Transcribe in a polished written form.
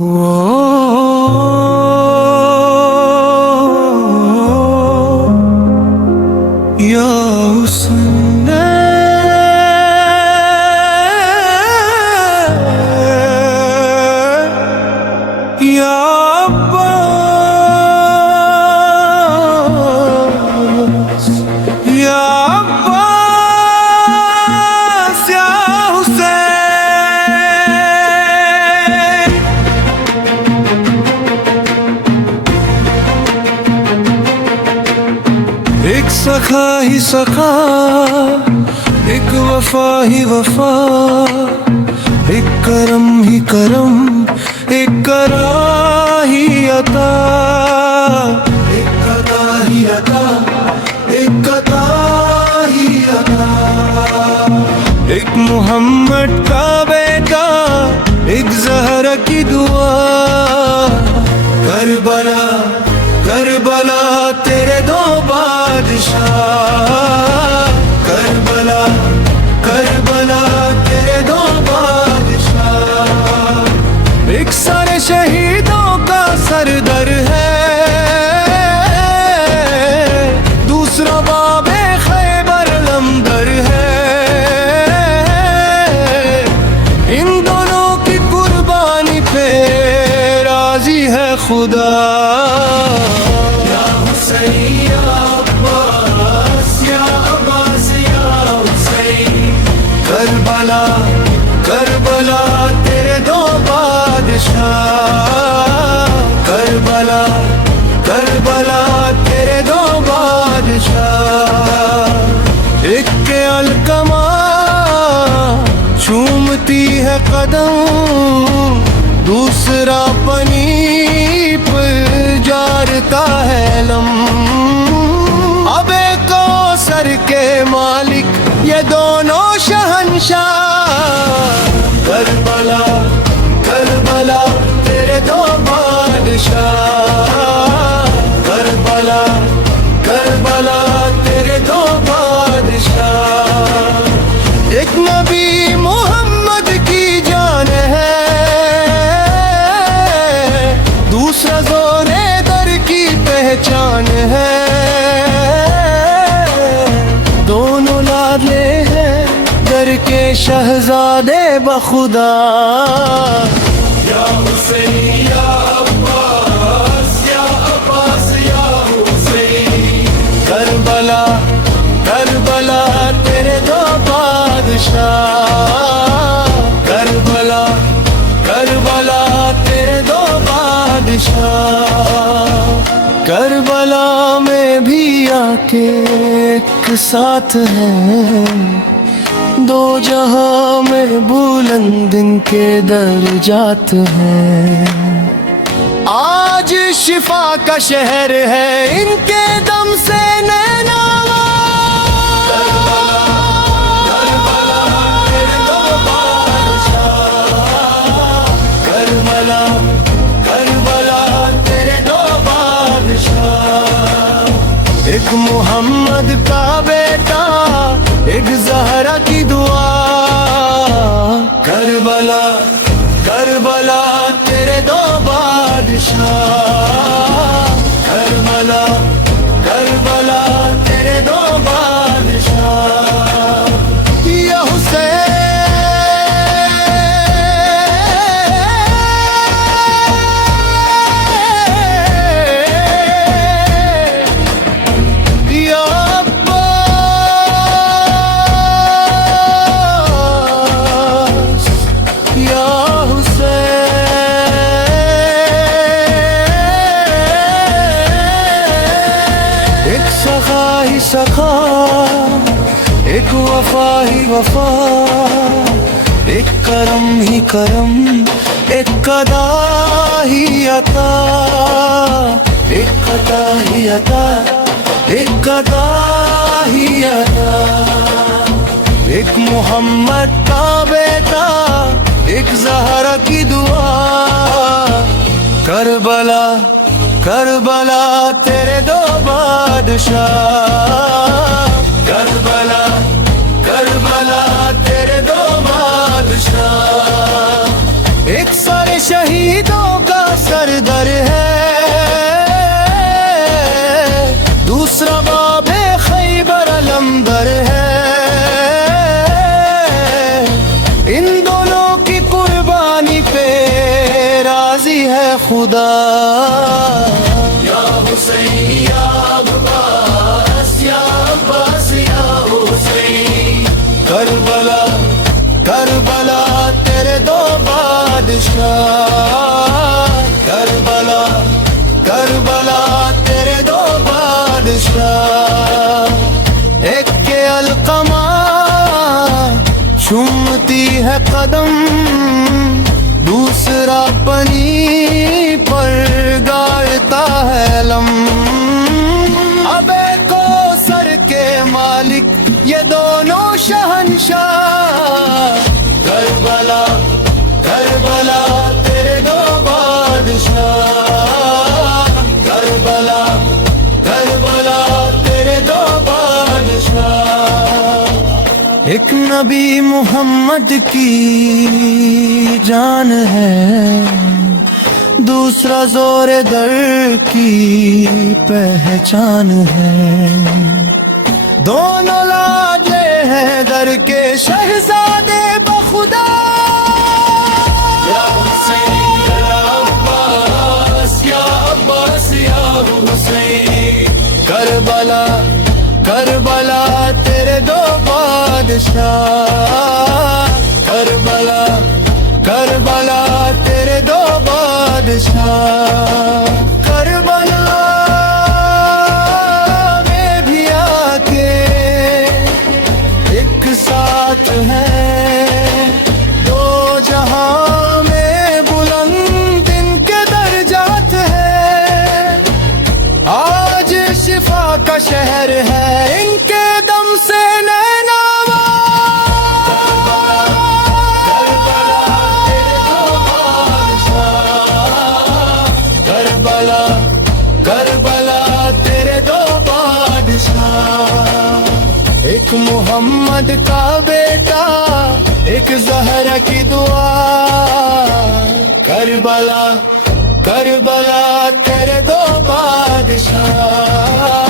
या हुस्न या अब्बास या अब्बास या हुसैन। एक सखा ही सखा, एक वफा ही वफा, एक करम ही करम, एक करा ही अता, एक कता ही अता, एक कता ही अता। एक मोहम्मद का बेटा, एक ज़हरा की दुआ, करबला करबला तेरे दो बादशाह, करबला करबला तेरे दो बादशाह। एक सारे शहीदों का सरदर है, दूसरा बाबे खैबर लंबर है। इन दोनों की कुर्बानी पे राजी है खुदा। करबला करबला तेरे दो बादशाह, करबला करबला तेरे दो बादशाह। एक के अलकमा चूमती है कदम, दूसरा पनीप जार का है लम। अब एक सर के मालिक ये दोनों शहंशाह, करबला करबला तेरे दो बादशाह, करबला करबला तेरे दो बादशाह। एक नबी मोहम्मद की जान है, दूसरा जोरे दर की पहचान है। दोनों लाडले हैं दर के शहजादे बखुदा। या हुसैन या अब्बास या अब्बास या हुसैन। करबला करबला तेरे दो बादशाह, करबला करबला तेरे दो बादशाह। करबला में भी आके एक साथ हैं, दो जहां में बुलंद इनके दर्जात हैं। आज शिफा का शहर है इनके दम से नैनावा। करबला करबला तेरे दो बादशाह। एक मोहम्मद का बेटा, एक ज़हरा की दुआ, करबला करबला तेरे दो बादशाह, करबला करबला तेरे दो बादशाह। या हुसैन या अब्बास या हुसैन। एक सखा ही सखा, एक वफा ही वफा, एक करम ही करम, एक कदा ही अता, एक कता ही अता, एक कदा ही अता। एक मोहम्मद का बेटा, एक ज़हरा की दुआ, करबला करबला तेरे दो बादशाह, करबला करबला तेरे दो बादशाह। एक सारे शहीदों है खुदा। या हुसैन या अब्बास या अब्बास या हुसैन। करबला करबला तेरे दो बादशाह। करबला करबला तेरे दो बादशाह। एक के अलकमा चूमती है कदम, दूसरा पनी पर गाड़ता है लम। अबे को सर के मालिक ये दोनों शहंशाह। करबला करबला तेरे दो बादशाह। करबला करबला तेरे दो बादशाह। एक नबी मोहम्मद की जान है, दूसरा जोरे दर की पहचान है। दोनों लाडले हैं दर के शहजादे बखुदा। या हुसैन या अब्बास या अब्बास या हुसैन। करबला करबला तेरे दो बादशाह। करबला करबला तेरे दो बादशाह। करबला में भी आके एक साथ है, दो जहां में बुलंद इनके दर्जात है। आज शिफा का शहर है इनके दम से नैनावा। करबला करबला तेरे दो बादशाह। एक मोहम्मद का बेटा, एक ज़हरा की दुआ। करबला करबला तेरे दो बादशाह।